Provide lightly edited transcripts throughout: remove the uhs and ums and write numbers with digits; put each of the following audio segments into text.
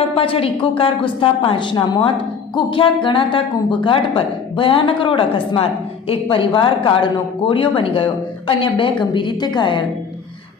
Truck પાછળ eco car ઘૂસતા 5ના મોત. કુખ્યાત ગણાતા કુંભઘાટ પર ભયાનક રોડ અકસ્માત. એક પરિવાર કાળનો કોળિયો બની ગયો, અન્ય 2 ગંભીર રીતે ઘાયલ.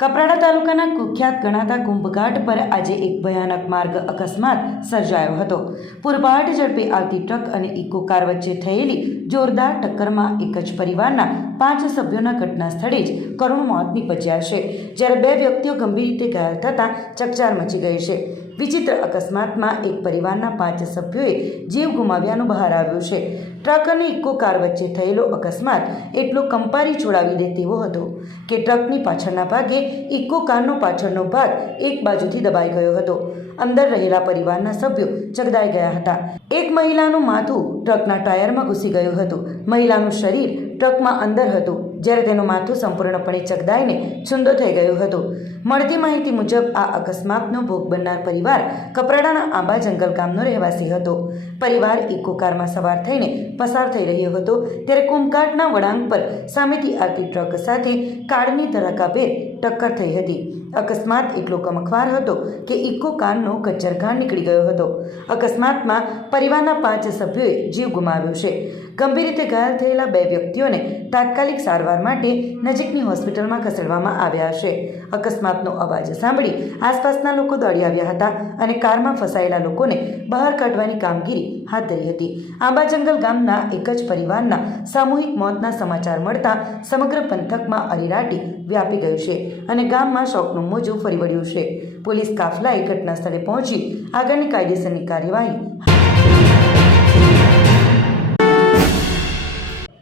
કપરાડા તાલુકાના કુખ્યાત ગણાતા કુંભઘાટ પર આજે એક ભયાનક માર્ગ અકસ્માત સર્જાયો હતો. પૂરપાટ ઝડપે આવતી ટ્રક અને ઇકો કાર વચ્ચે થયેલી જોરદાર ટક્કરમાં એક જ પરિવારના 5 સભ્યોના ઘટના સ્થળે જ કરુણ મોત નીપજ્યા છે, જ્યારે 2 વ્યક્તિઓ ગંભીર રીતે ઘાયલ થતાં ચકચાર મચી ગઈ છે. વિચિત્ર અકસ્માતમાં એક પરિવારના 5 સભ્યોએ જીવ ગુમાવ્યાનું બહાર આવ્યું છે. ટ્રક અને ઇકો કાર વચ્ચે થયેલો અકસ્માત એટલો કંપારી છોડાવી દે તેવો હતો કે ટ્રકની પાછળના ભાગે ઇકો કારનો પાછળનો ભાગ એક બાજુથી દબાઈ ગયો હતો. અંદર રહેલા પરિવારના સભ્યો ચગદાઈ ગયા હતા. એક મહિલાનું માથું ટ્રકના ટાયરમાં ઘૂસી ગયું હતું. મહિલાનું શરીર ટ્રકમાં અંદર હતું, જ્યારે તેનું માથું સંપૂર્ણપણે ચગદાઈને છૂંદો થઈ ગયો હતો. મળતી માહિતી મુજબ આ અકસ્માતનો ભોગ બનનાર પરિવાર કપરાડાના આંબા જંગલ ગામનો રહેવાસી હતો. પરિવાર ઇકો કારમાં સવાર થઈને પસાર થઈ રહ્યો હતો, ત્યારે કુંભઘાટના વળાંક પર સામેથી આવતી ટ્રક સાથે કારની ધડાકાભેર ટક્કર થઈ હતી. અકસ્માત એટલો કમખ્વાર હતો કે ઇકો કારનો કચ્ચરઘાણ નીકળી ગયો હતો. અકસ્માતમાં પરિવારના 5 સભ્યોએ જીવ ગુમાવ્યો છે. ગંભીર રીતે ઘાયલ થયેલા 2 વ્યક્તિઓને તાત્કાલિક સારવાર માટે નજીકની હોસ્પિટલમાં ખસેડવામાં આવ્યા છે. અકસ્માતનો અવાજ સાંભળી આસપાસના લોકો દોડી આવ્યા હતા અને કારમાં ફસાયેલા લોકોને બહાર કાઢવાની કામગીરી હાથ ધરી હતી. આંબા જંગલ ગામના એક જ પરિવારના સામૂહિક મોતના સમાચાર મળતા સમગ્ર પંથકમાં અરેરાટી વ્યાપી ગયું છે અને ગામમાં શોકનું મોજું ફરી વળ્યું છે. પોલીસ કાફલાએ ઘટના સ્થળે પહોંચી આગળની કાયદેસરની કાર્યવાહી.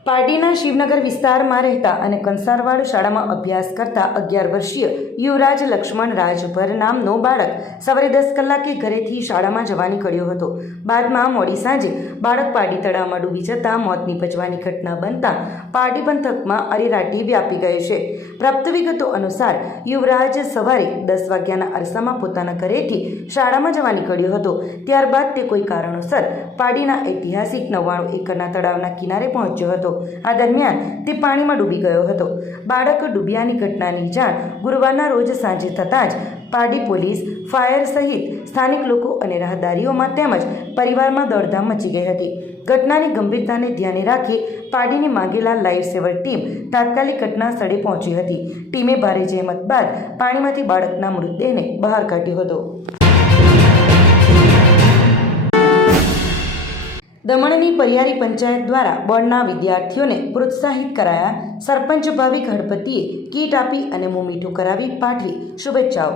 પારડીના શિવનગર વિસ્તારમાં રહેતા અને કંસારવાડ શાળામાં અભ્યાસ કરતા 11 વર્ષીય યુવરાજ લક્ષ્મણ રાજભર નામનો બાળક સવારે 10 કલાકે ઘરેથી શાળામાં જવા નીકળ્યો હતો. બાદમાં મોડી સાંજે બાળક પારડી તળાવમાં ડૂબી જતાં મોત નીપજવાની ઘટના બનતા પારડી પંથકમાં અરેરાટી વ્યાપી ગઈ છે. પ્રાપ્ત વિગતો અનુસાર યુવરાજ સવારે 10 વાગ્યાના અરસામાં પોતાના ઘરેથી શાળામાં જવા નીકળ્યો હતો. ત્યારબાદ તે કોઈ કારણોસર પારડીના ઐતિહાસિક 99 એકરના તળાવના કિનારે પહોંચ્યો હતો. આ દરમિયાન તે પાણીમાં ડૂબી ગયો હતો. બાળક ડૂબ્યાની ઘટનાની જાણ ગુરુવારના રોજ સાંજે થતાં જ પારડી પોલીસ, ફાયર સહિત સ્થાનિક લોકો અને રાહદારીઓમાં તેમજ પરિવારમાં દોડધામ મચી ગઈ હતી. ઘટનાની ગંભીરતાને ધ્યાને રાખી પારડીની માંગેલા લાઈફ સેવર ટીમ તાત્કાલિક ઘટના સ્થળે પહોંચી હતી. ટીમે ભારે જહેમત બાદ પાણીમાંથી બાળકના મૃતદેહને બહાર કાઢ્યો હતો. દમણની પરિયારી પંચાયત દ્વારા બોર્ડના વિદ્યાર્થીઓને પ્રોત્સાહિત કરાયા. સરપંચ ભાવિક હળપતિએ કીટ આપી અને મોં મીઠું કરાવી પાઠવી શુભેચ્છાઓ.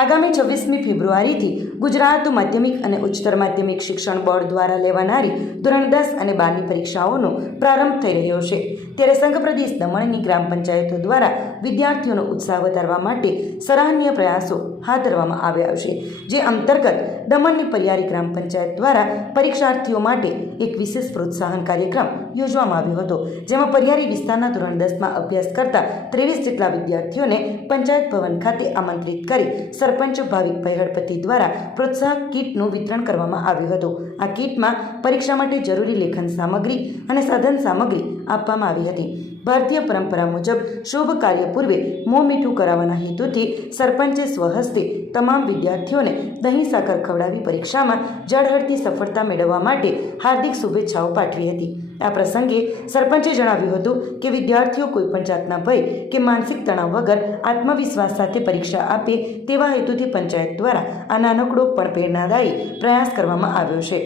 આગામી 26મી ફેબ્રુઆરીથી ગુજરાત માધ્યમિક અને ઉચ્ચતર માધ્યમિક શિક્ષણ બોર્ડ દ્વારા લેવાનારી ધોરણ 10 અને 12ની પરીક્ષાઓનો પ્રારંભ થઈ રહ્યો છે. ત્યારે સંઘ પ્રદેશ દમણની ગ્રામ પંચાયતો દ્વારા વિદ્યાર્થીઓનો ઉત્સાહ વધારવા માટે સરાહનીય પ્રયાસો હાથ ધરવામાં આવ્યા છે. જે અંતર્ગત દમણની પરિયારી ગ્રામ પંચાયત દ્વારા પરીક્ષાર્થીઓ માટે એક વિશેષ પ્રોત્સાહન કાર્યક્રમ યોજવામાં આવ્યો હતો, જેમાં પરિયારી વિસ્તારના ધોરણ 10માં અભ્યાસ કરતા 23 જેટલા વિદ્યાર્થીઓને પંચાયત ભવન ખાતે આમંત્રિત કરી સરપંચ ભાવિકભાઈ હળપતિ દ્વારા પ્રોત્સાહક કીટનું વિતરણ કરવામાં આવ્યું હતું. આ કીટમાં પરીક્ષા માટે જરૂરી લેખન સામગ્રી અને સાધન સામગ્રી આપવામાં આવી હતી. ભારતીય પરંપરા મુજબ શુભ કાર્ય પૂર્વે મોં મીઠું કરાવવાના હેતુથી સરપંચે સ્વહસ્તે તમામ વિદ્યાર્થીઓને દહીં સાકર ખવડાવી પરીક્ષામાં જળહળતી સફળતા મેળવવા માટે હાર્દિક શુભેચ્છાઓ પાઠવી હતી. આ પ્રસંગે સરપંચે જણાવ્યું હતું કે વિદ્યાર્થીઓ કોઈપણ જાતના ભય કે માનસિક તણાવ વગર આત્મવિશ્વાસ સાથે પરીક્ષા આપે તેવા હેતુથી પંચાયત દ્વારા આ નાનકડો પણ પ્રેરણાદાયી પ્રયાસ કરવામાં આવ્યો છે.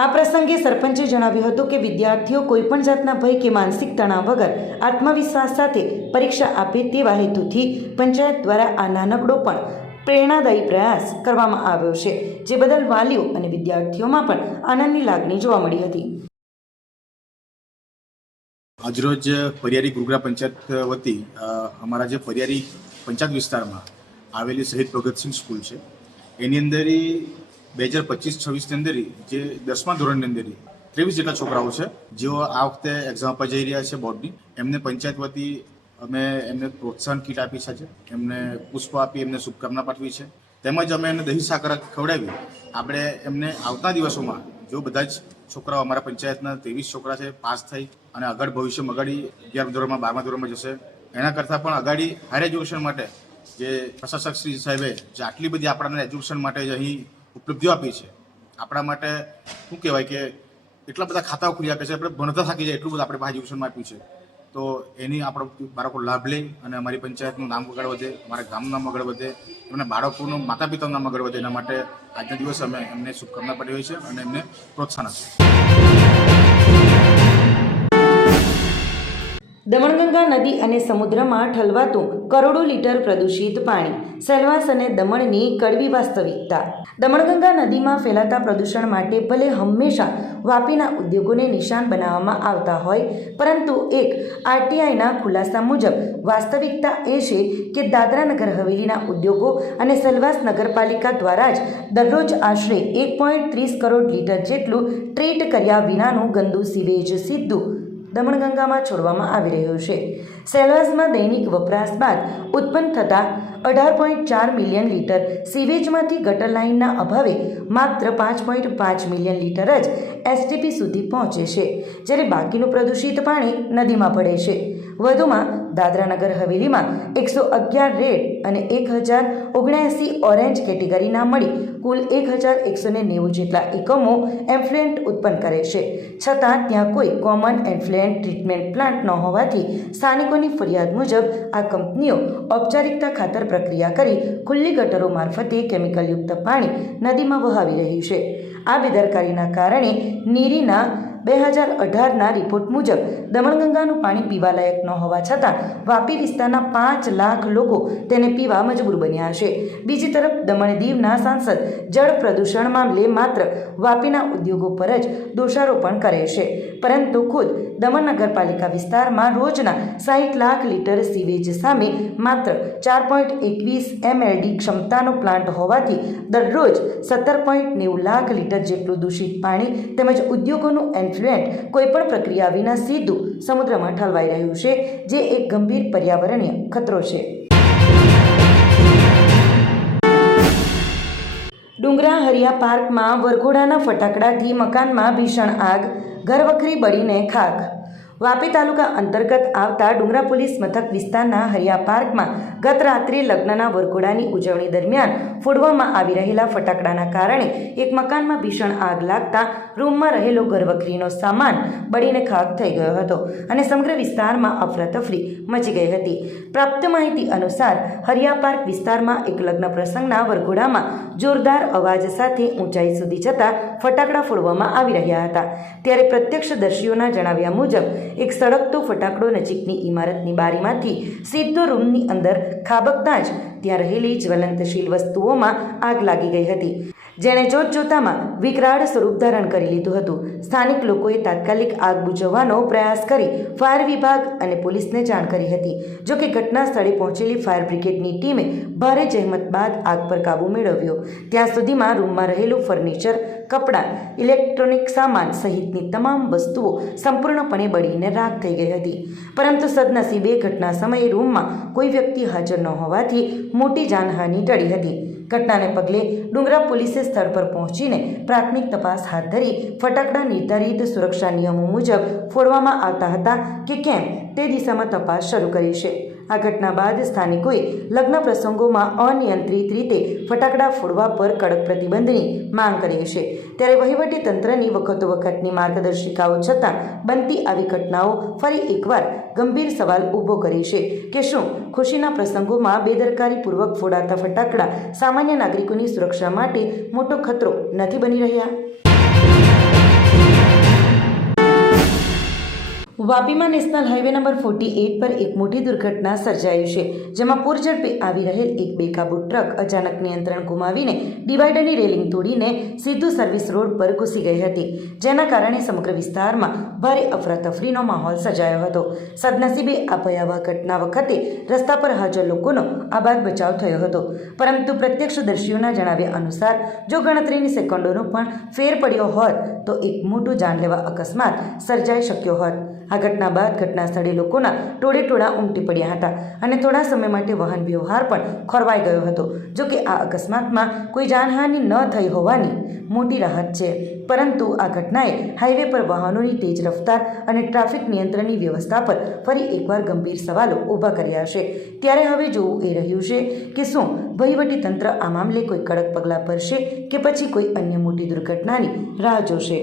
આ પ્રસંગે સરપંચે જણાવ્યું હતું કે વિદ્યાર્થીઓ કોઈપણ જાતના ભય કે માનસિક તણાવ વગર આત્મવિશ્વાસ સાથે પરીક્ષા આપે તેવા હેતુથી પંચાયત દ્વારા આ નાનકડો પણ પ્રેરણાદાયી પ્રયાસ કરવામાં આવ્યો છે, જે બદલ વાલીઓ અને વિદ્યાર્થીઓમાં પણ આનંદની લાગણી જોવા મળી હતી. આજરોજ પરિયારી ગુરુગ્રામ પંચાયત વતી અમારા જે પરિયારી પંચાયત વિસ્તારમાં આવેલી શહીદ ભગતસિંહ સ્કૂલ છે, એની અંદર 2025-26ની અંદર જે 10મા ધોરણની અંદર 23 જેટલા છોકરાઓ છે જેઓ આ વખતે એક્ઝામ આપવા જઈ રહ્યા છે બોર્ડની. એમને પંચાયત વતી અમે એમને પ્રોત્સાહન કીટ આપી છે, એમને પુષ્પ આપી એમને શુભકામના પાઠવી છે, તેમજ અમે એમને દહીં સાકર ખવડાવી આપણે એમને આવતા દિવસોમાં જો બધા જ છોકરાઓ અમારા પંચાયતના 23 છોકરા છે પાસ થઈ અને આગળ ભવિષ્યમાં અગાડી 11મા ધોરણમાં 12મા ધોરણમાં જશે, એના કરતાં પણ અગાડી હાયર એજ્યુકેશન માટે જે પ્રશાસક શ્રી સાહેબે જે આટલી બધી આપણાને એજ્યુકેશન માટે અહીં ઉપલબ્ધિઓ આપી છે આપણા માટે શું કહેવાય કે એટલા બધા ખાતાઓ ખુલી આપે છે, આપણે ભણતા થાકી જાય એટલું બધું આપણે બહાર એજ્યુકેશનમાં આપ્યું છે. તો એની આપણા બાળકો લાભ લે અને અમારી પંચાયતનું નામ આગળ વધે, અમારા ગામનું નામ આગળ વધે, એમના બાળકોનું માતા પિતાનું નામ આગળ વધે. એના માટે આજના દિવસે અમે એમને શુભકામના પાઠવીએ છીએ અને એમને પ્રોત્સાહન આપીએ. દમણગંગા નદી અને સમુદ્રમાં ઠલવાતું કરોડો લીટર પ્રદૂષિત પાણી, સેલવાસ અને દમણની કડવી વાસ્તવિકતા. દમણગંગા નદીમાં ફેલાતા પ્રદૂષણ માટે ભલે હંમેશા વાપીના ઉદ્યોગોને નિશાન બનાવવામાં આવતા હોય, પરંતુ એક આરટીઆઈના ખુલાસા મુજબ વાસ્તવિકતા એ છે કે દાદરા નગર હવેલીના ઉદ્યોગો અને સેલવાસ નગરપાલિકા દ્વારા જ દરરોજ આશરે 1.30 કરોડ લીટર જેટલું ટ્રીટ કર્યા વિનાનું ગંદુ સીવેજ સીધું દમણગંગામાં છોડવામાં આવી રહ્યું છે. સેલવાસમાં દૈનિક વપરાશ બાદ ઉત્પન્ન થતા 18.4 મિલિયન લીટર સીવેજમાંથી ગટર લાઇનના અભાવે માત્ર 5.5 મિલિયન લીટર જ એસટીપી સુધી પહોંચે છે, જ્યારે બાકીનું પ્રદૂષિત પાણી નદીમાં પડે છે. વધુમાં દાદરાનગર હવેલીમાં 111 રેડ અને 1079 ઓરેન્જ કેટેગરીના મળી કુલ 1190 જેટલા એકમો એમ્ફ્લુએન્ટ ઉત્પન્ન કરે છે. છતાં ત્યાં કોઈ કોમન એમ્ફ્લુએન્ટ ટ્રીટમેન્ટ પ્લાન્ટ ન હોવાથી સ્થાનિકોની ફરિયાદ મુજબ આ કંપનીઓ ઔપચારિકતા ખાતર પ્રક્રિયા કરી ખુલ્લી ગટરો મારફતે કેમિકલયુક્ત પાણી નદીમાં વહાવી રહી છે. આ બેદરકારીના કારણે નીરીના 2018ના રિપોર્ટ મુજબ દમણગંગાનું પાણી પીવાલાયક ન હોવા છતાં વાપી વિસ્તારના 5 લાખ લોકો તેને પીવા મજબૂર બન્યા છે. બીજી તરફ દમણ દીવના સાંસદ જળ પ્રદૂષણ મામલે માત્ર વાપીના ઉદ્યોગો પર જ દોષારોપણ કરે છે, પરંતુ ખુદ દમણ નગરપાલિકા વિસ્તારમાં રોજના 60 લાખ લીટર સીવેજ સામે માત્ર 4.21 MLD ક્ષમતાનો પ્લાન્ટ હોવાથી દરરોજ 17.90 લાખ લીટર જેટલું દૂષિત પાણી તેમજ ઉદ્યોગોનું એન્ફ્લુએન્ટ કોઈપણ પ્રક્રિયા વિના સીધું સમુદ્રમાં ઠલવાઈ રહ્યું છે, જે એક ગંભીર પર્યાવરણીય ખતરો છે. ડુંગરા હરિયા પાર્કમાં વરઘોડાના ફટાકડાથી મકાનમાં ભીષણ આગ, ઘરવખરી બળીને ખાખ. વાપી તાલુકા અંતર્ગત આવતા ડુંગરા પોલીસ મથક વિસ્તારના હરિયા પાર્કમાં ગત રાત્રે લગ્નના વરઘોડાની ઉજવણી દરમિયાન ફોડવામાં આવી રહેલા ફટાકડાના કારણે એક મકાનમાં ભીષણ આગ લાગતા રૂમમાં રહેલો ઘરવખરીનો સામાન બળીને ખાખ થઈ ગયો હતો અને સમગ્ર વિસ્તારમાં અફરાતફરી મચી ગઈ હતી. પ્રાપ્ત માહિતી અનુસાર હરિયા પાર્ક વિસ્તારમાં એક લગ્ન પ્રસંગના વરઘોડામાં જોરદાર અવાજ સાથે ઊંચાઈ સુધી જતા ફટાકડા ફોડવામાં આવી રહ્યા હતા, ત્યારે પ્રત્યક્ષદર્શીઓના જણાવ્યા મુજબ એક સળગતો ફટાકડો નજીકની ઇમારતની બારીમાંથી સીધો રૂમની અંદર ખાબકતા જ ત્યાં રહેલી જ્વલંતશીલ વસ્તુઓમાં આગ લાગી ગઈ હતી, જેણે જોતજોતામાં વિકરાળ સ્વરૂપ ધારણ કરી લીધું હતું. સ્થાનિક લોકોએ તાત્કાલિક આગ બુઝાવવાનો પ્રયાસ કરી ફાયર વિભાગ અને પોલીસને જાણ કરી હતી. જોકે ઘટના સ્થળે પહોંચેલી ફાયર બ્રિગેડની ટીમે ભારે જહેમત બાદ આગ પર કાબૂ મેળવ્યો. ત્યાં સુધીમાં રૂમમાં રહેલું ફર્નિચર, કપડાં, ઇલેક્ટ્રોનિક સામાન સહિતની તમામ વસ્તુઓ સંપૂર્ણપણે બળીને રાખ થઈ ગઈ હતી, પરંતુ સદનસીબે ઘટના સમયે રૂમમાં કોઈ વ્યક્તિ હાજર ન હોવાથી મોટી જાનહાનિ ટળી હતી. ઘટનાને પગલે ડુંગરા પોલીસે સ્થળ પર પહોંચીને પ્રાથમિક તપાસ હાથ ધરી ફટાકડા નિર્ધારિત સુરક્ષા નિયમો મુજબ ફોડવામાં આવતા હતા કે કેમ તે દિશામાં તપાસ શરૂ કરી છે. આ ઘટના બાદ સ્થાનિકોએ લગ્ન પ્રસંગોમાં અનિયંત્રિત રીતે ફટાકડા ફોડવા પર કડક પ્રતિબંધની માંગ કરી છે, ત્યારે વહીવટી તંત્રની વખતોવખતની માર્ગદર્શિકાઓ છતાં બનતી આવી ઘટનાઓ ફરી એકવાર ગંભીર સવાલ ઊભો કરે છે કે શું ખુશીના પ્રસંગોમાં બેદરકારીપૂર્વક ફોડાતા ફટાકડા સામાન્ય નાગરિકોની સુરક્ષા માટે મોટો ખતરો નથી બની રહ્યા? વાપીમાં નેશનલ હાઈવે નંબર 48 પર એક મોટી દુર્ઘટના સર્જાઈ છે, જેમાં પૂરઝડપે આવી રહેલ એક બેકાબુ ટ્રક અચાનક નિયંત્રણ ગુમાવીને ડિવાઈડરની રેલિંગ તોડીને સીધું સર્વિસ રોડ પર ઘૂસી ગઈ હતી, જેના કારણે સમગ્ર વિસ્તારમાં ભારે અફરાતફરીનો માહોલ સર્જાયો હતો. સદનસીબે આ ભયાવહ ઘટના વખતે રસ્તા પર હાજર લોકોનો આબાદ બચાવ થયો હતો, પરંતુ પ્રત્યક્ષદર્શીઓના જણાવ્યા અનુસાર જો ગણતરીની સેકન્ડોનો પણ ફેર પડ્યો હોત તો એક મોટું જાનલેવા અકસ્માત સર્જાઈ શક્યો હોત. આ ઘટના બાદ ઘટના સ્થળે લોકોના ટોળેટોળા ઉમટી પડ્યા હતા અને થોડા સમય માટે વાહન વ્યવહાર પણ ખોરવાઈ ગયો હતો. જોકે આ અકસ્માતમાં કોઈ જાનહાનિ ન થઈ હોવાની મોટી રાહત છે, પરંતુ આ ઘટનાએ હાઈવે પર વાહનોની તેજ રફતાર અને ટ્રાફિક નિયંત્રણની વ્યવસ્થા પર ફરી એકવાર ગંભીર સવાલો ઊભા કર્યા છે. ત્યારે હવે જોવું એ રહ્યું છે કે શું વહીવટીતંત્ર આ મામલે કોઈ કડક પગલાં ભરશે કે પછી કોઈ અન્ય મોટી દુર્ઘટનાની રાહ જોશે.